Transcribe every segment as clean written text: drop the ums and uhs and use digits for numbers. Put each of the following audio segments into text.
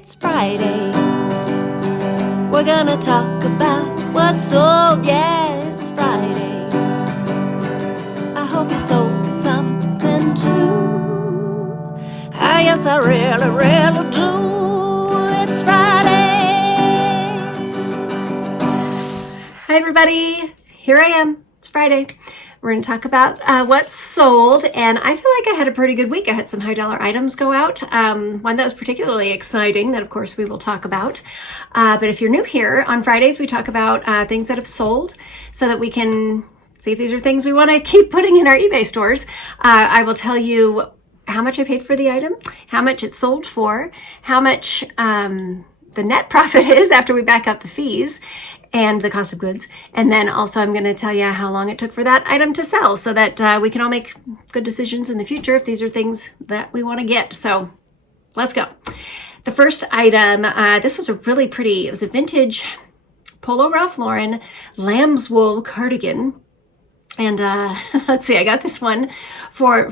It's Friday. We're gonna talk about what's sold. Yeah, it's Friday. I hope you sold something too. Yes, I really, really do. It's Friday. Hi, everybody. Here I am. It's Friday. We're going to talk about what's sold, and I feel like I had a pretty good week. I had some high dollar items go out. One that was particularly exciting that, of course, we will talk about. But if you're new here, on Fridays we talk about things that have sold so that we can see if these are things we want to keep putting in our eBay stores. I will tell you how much I paid for the item, how much it sold for, how much the net profit is after we back out the fees and the cost of goods. And then also I'm going to tell you how long it took for that item to sell so that we can all make good decisions in the future if these are things that we want to get. So let's go. The first item, this was a really pretty, it was a vintage Polo Ralph Lauren lamb's wool cardigan. And let's see, I got this one for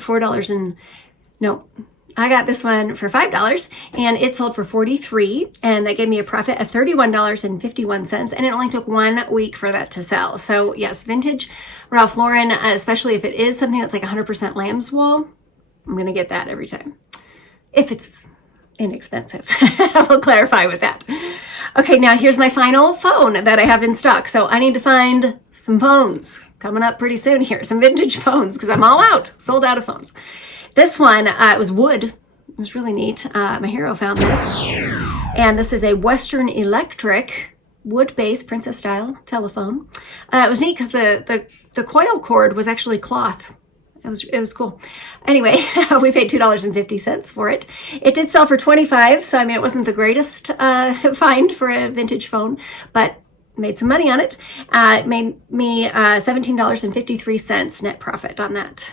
I got this one for $5 and it sold for $43, and that gave me a profit of $31.51, and it only took 1 week for that to sell. So yes, vintage Ralph Lauren, especially if it is something that's like 100% lamb's wool, I'm going to get that every time. If it's inexpensive. We'll clarify with that. Okay, now here's my final phone that I have in stock. So I need to find some phones coming up pretty soon here, some vintage phones, because I'm all out, sold out of phones. This one, it was wood. It was really neat. My hero found this. And this is a Western Electric wood-based princess style telephone. It was neat because the coil cord was actually cloth. It was cool. Anyway, we paid $2.50 for it. It did sell for $25, so I mean it wasn't the greatest find for a vintage phone, but made some money on it. It made me $17.53 net profit on that.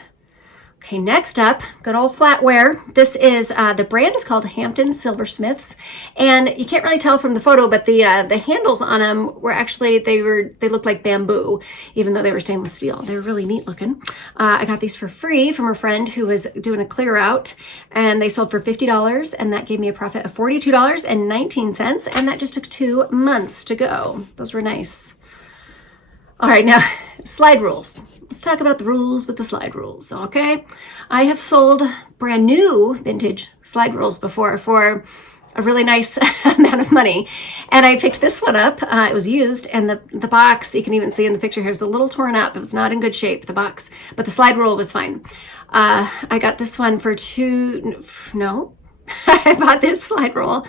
Okay, next up, good old flatware. This is, the brand is called Hampton Silversmiths, and you can't really tell from the photo, but the handles on them were actually, they looked like bamboo, even though they were stainless steel. They were really neat looking. I got these for free from a friend who was doing a clear out, and they sold for $50, and that gave me a profit of $42.19, and that just took 2 months to go. Those were nice. All right, now, slide rules. Let's talk about the rules with the slide rules, okay? I have sold brand new vintage slide rules before for a really nice amount of money. And I picked this one up. It was used, and the box, you can even see in the picture here, is a little torn up. It was not in good shape, the box, but the slide rule was fine. I got this one for I bought this slide rule,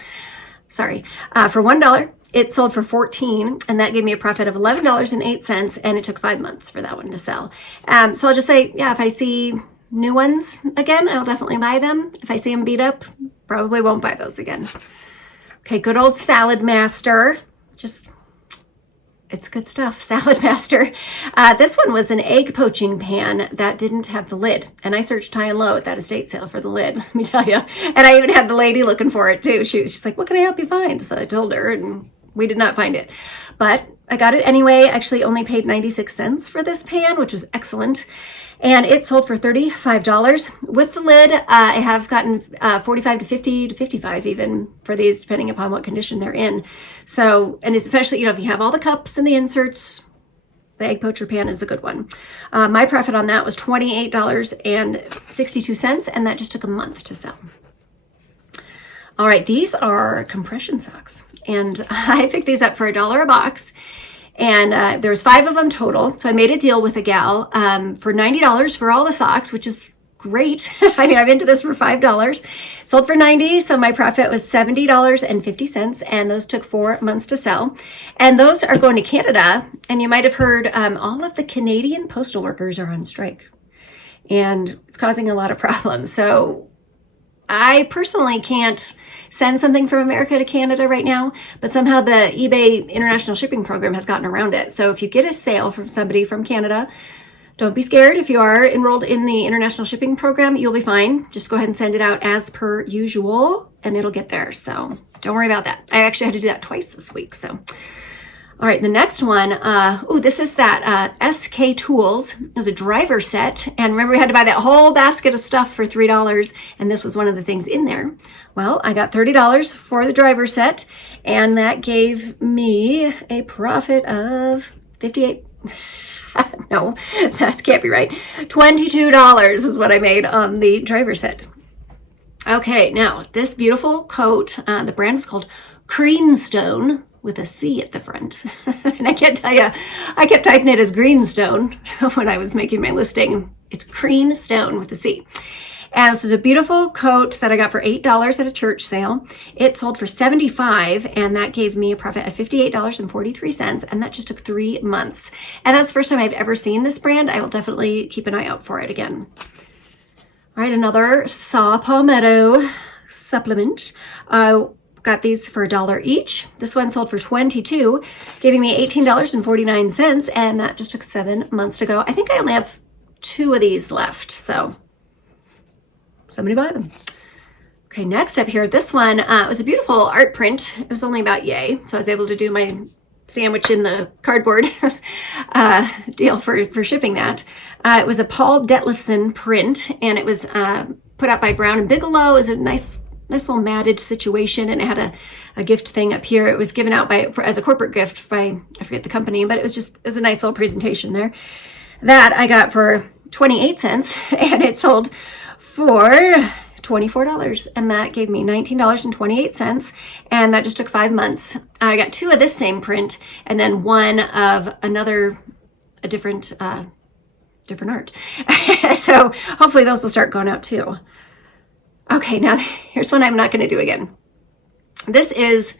for $1. It sold for $14, and that gave me a profit of $11.08, and it took 5 months for that one to sell. So I'll just say, yeah, if I see new ones again, I'll definitely buy them. If I see them beat up, probably won't buy those again. Okay, good old Salad Master. It's good stuff, Salad Master. This one was an egg poaching pan that didn't have the lid. And I searched high and low at that estate sale for the lid, let me tell you. And I even had the lady looking for it too. She's like, what can I help you find? So I told her, and we did not find it. But I got it anyway. Actually only paid 96 cents for this pan, which was excellent. And it sold for $35. With the lid, I have gotten 45 to 50 to 55 even for these, depending upon what condition they're in. So, and especially, if you have all the cups and the inserts, the egg poacher pan is a good one. My profit on that was $28.62, and that just took a month to sell. All right, these are compression socks, and I picked these up for $1 a box. And there was 5 of them total. So I made a deal with a gal for $90 for all the socks, which is great. I mean, I'm into this for $5. Sold for $90, so my profit was $70.50, and those took 4 months to sell. And those are going to Canada, and you might have heard all of the Canadian postal workers are on strike, and it's causing a lot of problems. So I personally can't send something from America to Canada right now, but somehow the eBay international shipping program has gotten around it. So if you get a sale from somebody from Canada, don't be scared. If you are enrolled in the international shipping program, you'll be fine. Just go ahead and send it out as per usual, and it'll get there. So don't worry about that. I actually had to do that twice this week. So, All right, the next one, this is that SK Tools. It was a driver set. And remember, we had to buy that whole basket of stuff for $3. And this was one of the things in there. Well, I got $30 for the driver set. And that gave me a profit of 58. No, that can't be right. $22 is what I made on the driver set. Okay, now this beautiful coat, the brand is called Creamstone, with a C at the front. And I can't tell you, I kept typing it as Greenstone when I was making my listing. It's Creamstone with a C. And this is a beautiful coat that I got for $8 at a church sale. It sold for $75, and that gave me a profit of $58.43, and that just took 3 months. And that's the first time I've ever seen this brand. I will definitely keep an eye out for it again. All right, another Saw Palmetto supplement. Got these for $1 each. This one sold for $22, giving me $18.49, and that just took 7 months to go. I think I only have 2 of these left, so somebody buy them. Okay, next up here, this one was a beautiful art print. It was only about yay, so I was able to do my sandwich in the cardboard deal for shipping that. It was a Paul Detlefson print, and it was put out by Brown and Bigelow. It was a nice little matted situation, and it had a gift thing up here. It was given out as a corporate gift by, I forget the company, but it was a nice little presentation there. That I got for 28 cents, and it sold for $24, and that gave me $19.28, and that just took 5 months. I got 2 of this same print, and then 1 of a different art. So hopefully those will start going out too. Okay, now here's one I'm not going to do again. This is,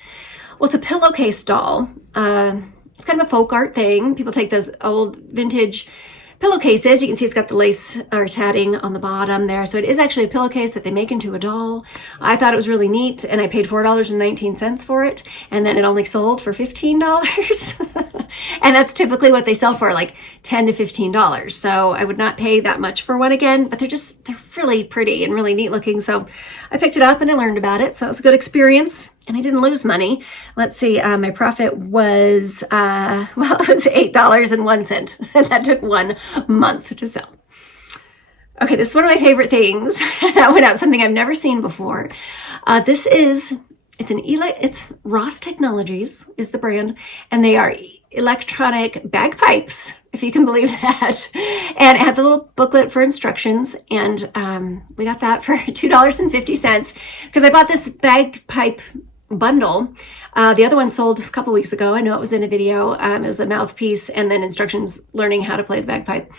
well, it's a pillowcase doll. It's kind of a folk art thing. People take those old vintage pillowcases. You can see it's got the lace or tatting on the bottom there. So it is actually a pillowcase that they make into a doll. I thought it was really neat, and I paid $4.19 for it, and then it only sold for $15. And that's typically what they sell for, like $10 to $15. So I would not pay that much for one again, but they're really pretty and really neat looking. So I picked it up and I learned about it. So it was a good experience, and I didn't lose money. Let's see, my profit was, it was $8.01, and that took 1 month to sell. Okay, this is one of my favorite things that went out, something I've never seen before. It's Ross Technologies is the brand, and they are electronic bagpipes, if you can believe that. And it had the little booklet for instructions, and we got that for $2.50 because I bought this bagpipe bundle. The other one sold a couple weeks ago. I know it was in a video. It was a mouthpiece and then instructions learning how to play the bagpipe.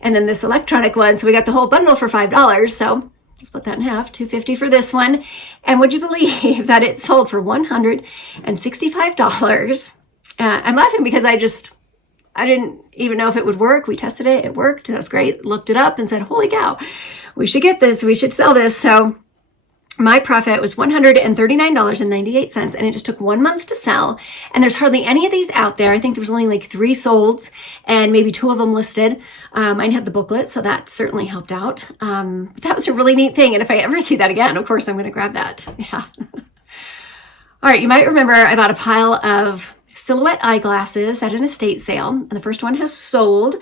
And then this electronic one. So we got the whole bundle for $5. So split that in half, $2.50 for this one. And would you believe that it sold for $165? I'm laughing because I didn't even know if it would work. We tested it. It worked. That's great. Looked it up and said, holy cow, we should get this. We should sell this. So my profit was $139.98, and it just took 1 month to sell. And there's hardly any of these out there. I think there was only like 3 sold and maybe 2 of them listed. Mine had the booklet, so that certainly helped out. That was a really neat thing. And if I ever see that again, of course, I'm going to grab that. Yeah. All right. You might remember I bought a pile of silhouette eyeglasses at an estate sale, and the first one has sold.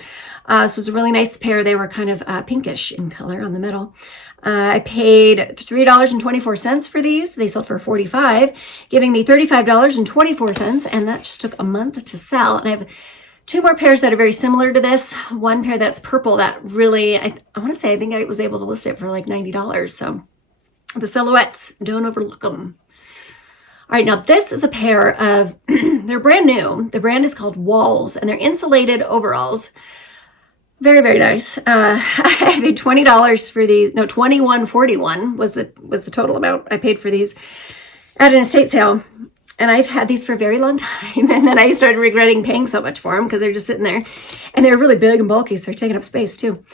This was a really nice pair. They were kind of pinkish in color on the middle. I paid $3.24 for these. They sold for $45, giving me $35.24, and that just took a month to sell. And I have 2 more pairs that are very similar to this. One pair that's purple that really, I want to say, I think I was able to list it for like $90. So the silhouettes, don't overlook them. All right, now this is a pair of, they're brand new. The brand is called Walls, and they're insulated overalls. Very, very nice. I paid $20 for these. No, $21.41 was the total amount I paid for these at an estate sale. And I've had these for a very long time. And then I started regretting paying so much for them because they're just sitting there. And they're really big and bulky, so they're taking up space too.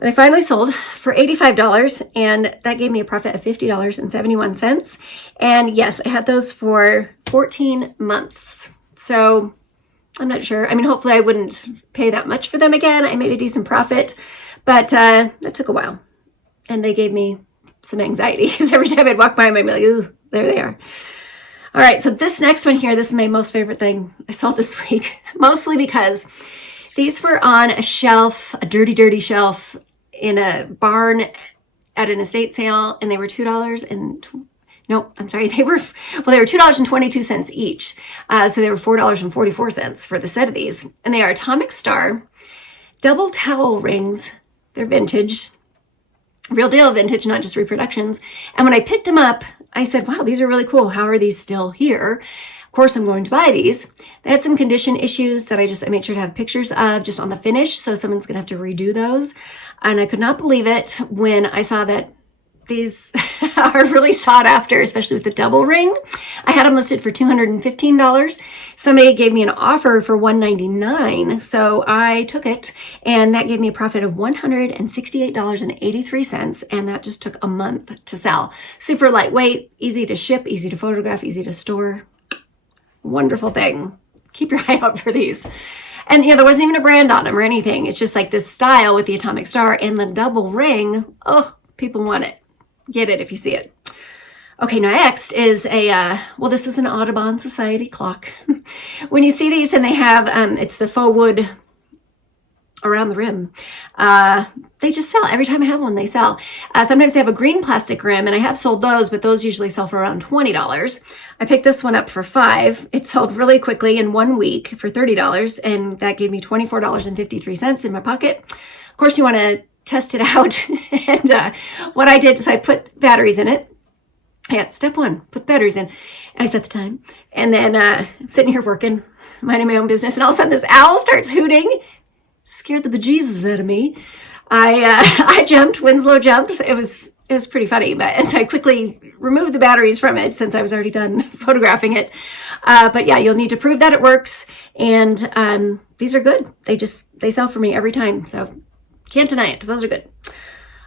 But they finally sold for $85, and that gave me a profit of $50.71. And yes, I had those for 14 months. So I'm not sure. I mean, hopefully I wouldn't pay that much for them again. I made a decent profit, but that took a while. And they gave me some anxiety because every time I'd walk by them, I'd be like, ooh, there they are. All right, so this next one here, this is my most favorite thing I saw this week, mostly because these were on a shelf, a dirty, dirty shelf in a barn at an estate sale, and they were $2 and no, I'm sorry, they were $2.22 each. So they were $4.44 for the set of these, and they are Atomic Star double towel rings. They're vintage, real deal vintage, not just reproductions. And when I picked them up, I said, wow, these are really cool. How are these still here? Of course, I'm going to buy these. They had some condition issues that I made sure to have pictures of just on the finish. So someone's going to have to redo those. And I could not believe it when I saw that these are really sought after, especially with the double ring. I had them listed for $215. Somebody gave me an offer for $199, so I took it, and that gave me a profit of $168.83, and that just took a month to sell. Super lightweight, easy to ship, easy to photograph, easy to store. Wonderful thing. Keep your eye out for these. And there wasn't even a brand on them or anything. It's just like this style with the Atomic Star and the double ring. Oh, people want it. Get it if you see it. Okay, now next is this is an Audubon Society clock. When you see these and they have, it's the faux wood around the rim. They just sell. Every time I have one, they sell. Sometimes they have a green plastic rim, and I have sold those, but those usually sell for around $20. I picked this one up for $5. It sold really quickly in 1 week for $30, and that gave me $24.53 in my pocket. Of course, you want to test it out. And what I did is I put batteries in it. Yeah, step 1, put batteries in. I set the time. And then I'm sitting here working, minding my own business, and all of a sudden this owl starts hooting. Scared the bejesus out of me. I jumped, Winslow jumped. It was pretty funny, but so I quickly removed the batteries from it since I was already done photographing it. But yeah, you'll need to prove that it works. And these are good. They sell for me every time. So can't deny it. Those are good.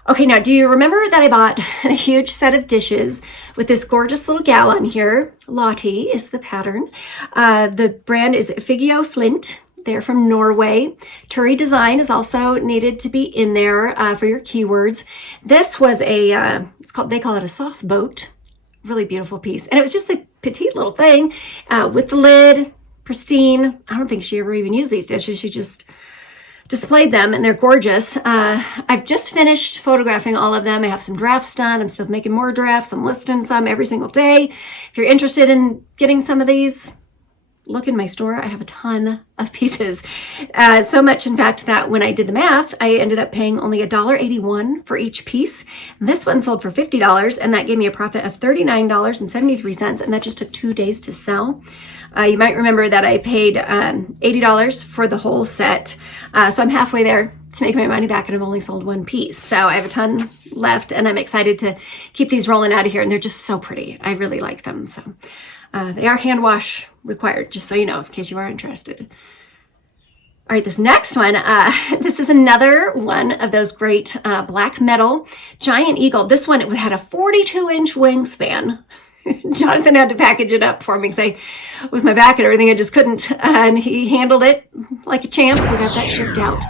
Okay, now do you remember that I bought a huge set of dishes with this gorgeous little gal on here? Lottie is the pattern. The brand is Figio Flint. They're from Norway. Turi design is also needed to be in there for your keywords. This was they call it a sauce boat. Really beautiful piece. And it was just a petite little thing with the lid, pristine. I don't think she ever even used these dishes. She just displayed them, and they're gorgeous. I've just finished photographing all of them. I have some drafts done. I'm still making more drafts. I'm listing some every single day. If you're interested in getting some of these, look in my store. I have a ton of pieces. So much, in fact, that when I did the math, I ended up paying only $1.81 for each piece. This one sold for $50, and that gave me a profit of $39.73, and that just took 2 days to sell. You might remember that I paid $80 for the whole set. So I'm halfway there to make my money back, and I've only sold one piece. So I have a ton left, and I'm excited to keep these rolling out of here. And they're just so pretty. I really like them. So they are hand wash required, just so you know, in case you are interested. All right, this next one, this is another one of those great black metal giant eagle. This one, it had a 42-inch wingspan. Jonathan had to package it up for me because with my back and everything, I just couldn't. And he handled it like a champ. We got that shipped out.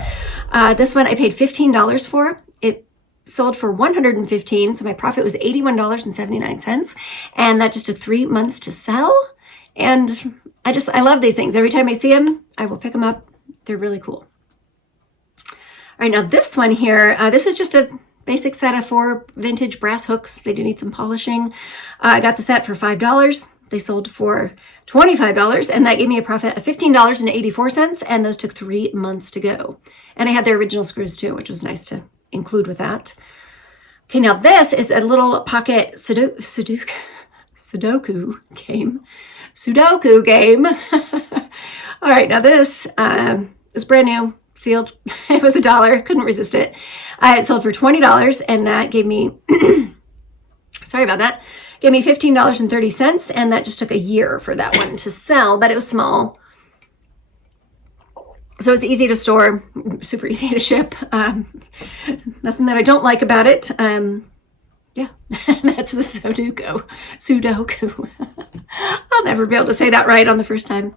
This one I paid $15 for. It sold for $115, so my profit was $81.79, and that just took 3 months to sell. And I love these things. Every time I see them, I will pick them up. They're really cool. All right, now this one here, this is just a basic set of 4 vintage brass hooks. They do need some polishing. I got the set for $5. They sold for $25, and that gave me a profit of $15.84, and those took 3 months to go. And I had their original screws too, which was nice to include with that. Okay, now this is a little pocket Sudoku game. Sudoku game. All right, now this is brand new. Sealed. It was $1. Couldn't resist it. It sold for $20, and that gave me, sorry about that, gave me $15.30, and that just took a year for that one to sell, but it was small. So it's easy to store, super easy to ship. Nothing that I don't like about it. Yeah, that's the Sudoku. I'll never be able to say that right on the first time.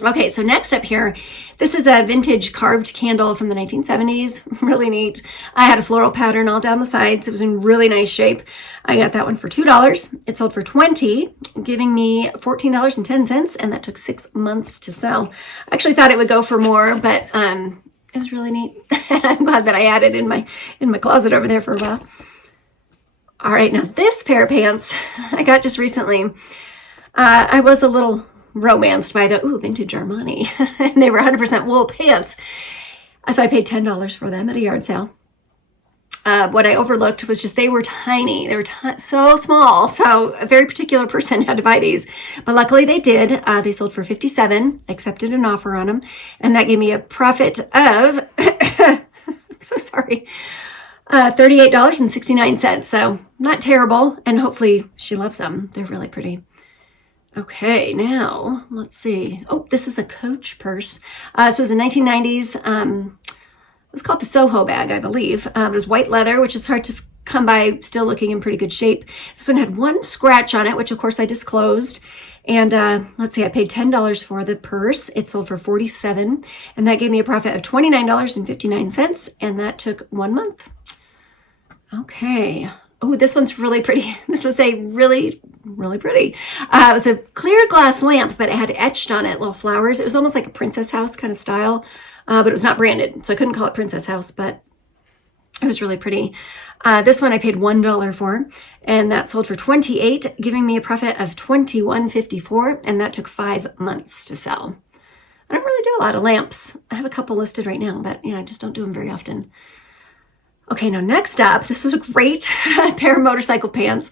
Okay, so next up here, this is a vintage carved candle from the 1970s. Really neat. I had a floral pattern all down the sides. It was in really nice shape. I got that one for $2. It sold for $20, giving me $14.10, and that took 6 months to sell. I actually thought it would go for more, but it was really neat. I'm glad that I had it in my closet over there for a while. All right, now this pair of pants I got just recently. I was a little romanced by the vintage Armani, and they were 100% wool pants. So I paid $10 for them at a yard sale. What I overlooked was just they were tiny. They were so small. So a very particular person had to buy these, but luckily they did. They sold for $57. I accepted an offer on them, and that gave me a profit of I'm so sorry, $38.69. So not terrible, and hopefully she loves them. They're really pretty. Okay, now let's see. Oh, this is a Coach purse. So it was a 1990s. It was called the Soho bag, I believe. It was white leather, which is hard to come by, still looking in pretty good shape. This one had one scratch on it, which of course I disclosed. And let's see, I paid $10 for the purse. It sold for $47, and that gave me a profit of $29.59, and that took 1 month. Okay. Oh, this one's really pretty. This was a really pretty. It was a clear glass lamp, but it had etched on it little flowers. It was almost like a princess house kind of style, but it was not branded, so I couldn't call it princess house, but it was really pretty. This one I paid $1 for, and that sold for $28, giving me a profit of $21.54, and that took 5 months to sell. I don't really do a lot of lamps. I have a couple listed right now, but yeah, I just don't do them very often. Okay, now next up, this was a great pair of motorcycle pants.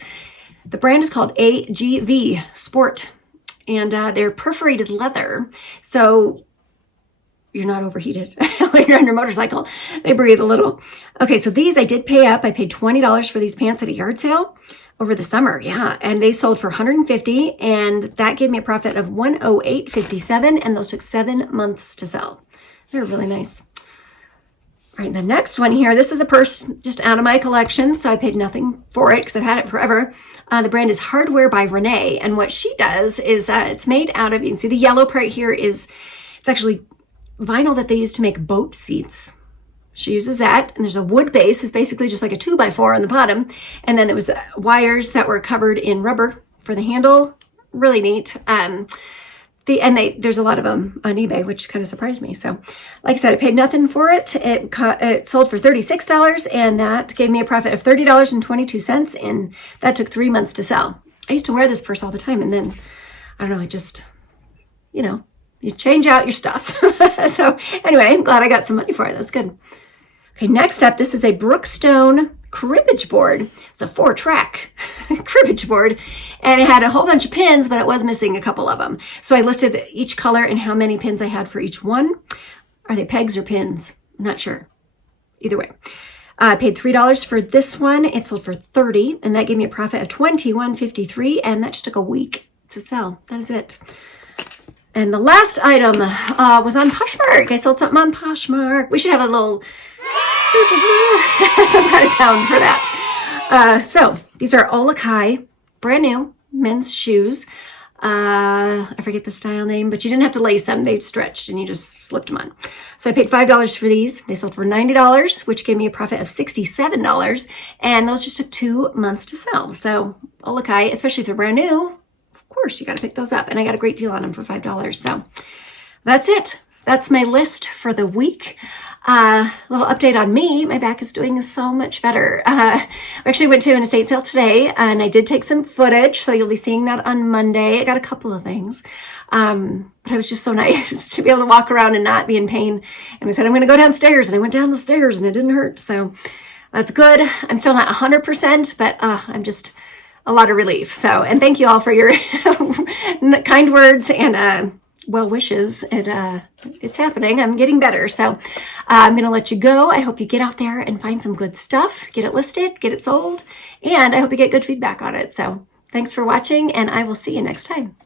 The brand is called AGV Sport, and they're perforated leather, so you're not overheated when you're on your motorcycle. They breathe a little. Okay, so these I did pay up. I paid $20 for these pants at a yard sale over the summer, yeah, and they sold for $150, and that gave me a profit of $108.57, and those took 7 months to sell. They're really nice. All right, the next one here, this is a purse just out of my collection, so I paid nothing for it because I've had it forever. The brand is Hardware by Renee, and what she does is it's made out of, you can see the yellow part here is, it's actually vinyl that they use to make boat seats. She uses that, and there's a wood base. It's basically just like a 2x4 on the bottom, and then there was wires that were covered in rubber for the handle. Really neat. There's a lot of them on eBay, which kind of surprised me. So, like I said, I paid nothing for it. It sold for $36, and that gave me a profit of $30.22, and that took 3 months to sell. I used to wear this purse all the time, and then, I don't know, I just, you change out your stuff. So, anyway, I'm glad I got some money for it. That's good. Okay, next up, this is a Brookstone cribbage board. It's a 4-track cribbage board, and it had a whole bunch of pins, but it was missing a couple of them. So I listed each color and how many pins I had for each one. Are they pegs or pins? I'm not sure. Either way. I paid $3 for this one. It sold for $30, and that gave me a profit of $21.53, and that just took a week to sell. That is it. And the last item was on Poshmark. I sold something on Poshmark. We should have a little some kind of sound for that. So these are Olakai, brand new men's shoes. I forget the style name, but you didn't have to lace them. They stretched and you just slipped them on. So I paid $5 for these. They sold for $90, which gave me a profit of $67. And those just took 2 months to sell. So Olakai, especially if they're brand new, of course, you got to pick those up. And I got a great deal on them for $5. So that's it. That's my list for the week. Little update on me. My back is doing so much better. I actually went to an estate sale today, and I did take some footage, so you'll be seeing that on Monday. I got a couple of things. But it was just so nice to be able to walk around and not be in pain. And I said, I'm going to go downstairs, and I went down the stairs, and it didn't hurt. So that's good. I'm still not 100%, but I'm just a lot of relief. So, and thank you all for your kind words and well wishes. It's happening. I'm getting better. So I'm going to let you go. I hope you get out there and find some good stuff, get it listed, get it sold, and I hope you get good feedback on it. So thanks for watching, and I will see you next time.